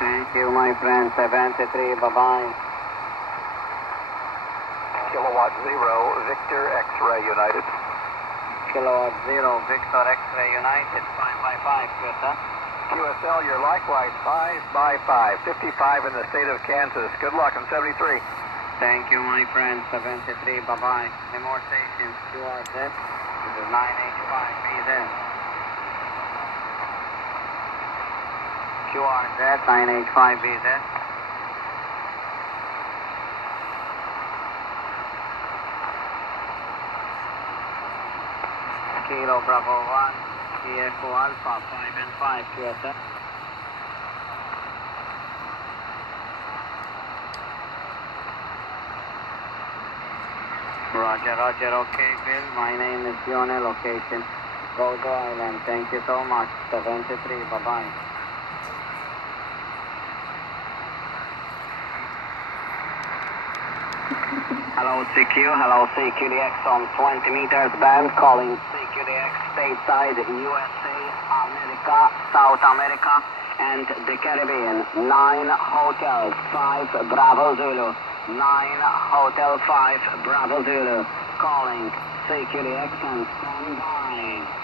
Thank you, my friend. 73, bye-bye. Kilowatt 0, Victor X-Ray United. Kilowatt 0, Victor X-Ray United, 5 by 5, good, sir. QSL, you're likewise 5 by 5, 55 in the state of Kansas. Good luck in 73. Thank you, my friend. 73, bye-bye. Any more stations? QRZ. This is 9H5, BZ. QRZ, 9H5, BZ. Kilo Bravo 1, Echo Alpha, 5 and 5, QSL. Roger, roger, okay, Bill. My name is Dione, location Gozo Island. Thank you so much. 73, bye-bye. Hello, CQDX on 20 meters band, calling CQDX stateside, USA, America, South America, and the Caribbean. 9 hotels, 5 Bravo Zulu. 9 Hotel 5 Bravo Zulu, calling CQDX and stand by.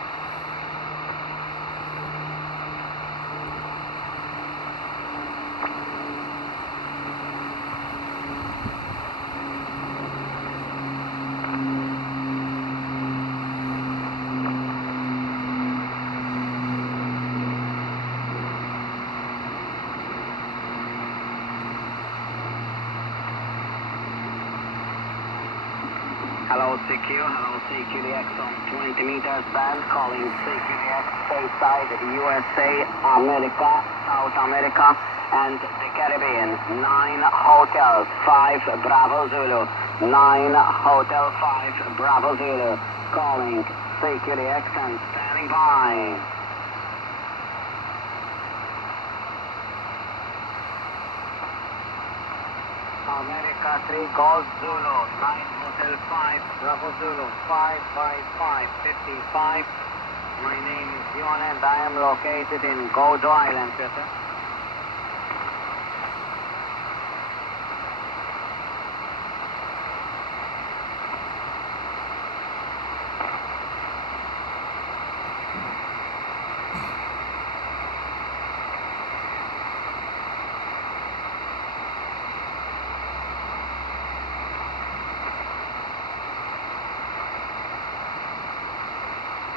Hello CQDX on 20 meters band, calling CQDX stateside, USA, America, South America, and the Caribbean. 9 hotels, 5 Bravo Zulu. 9 Hotel 5 Bravo Zulu, calling CQDX and standing by. America 3 Golf Zulu, 9 Hotel 5 Bravo Zulu, 5 by 5, 55. My name is Dion and I am located in Gozo Island, sir.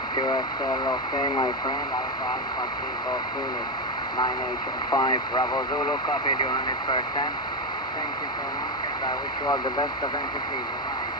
QSL, okay, my friend. Alpha Alpha 3 Golf Zulu, 9H5 Bravo Zulu, copied you 100%. Thank you so much, and I wish you all the best. Eventually, bye.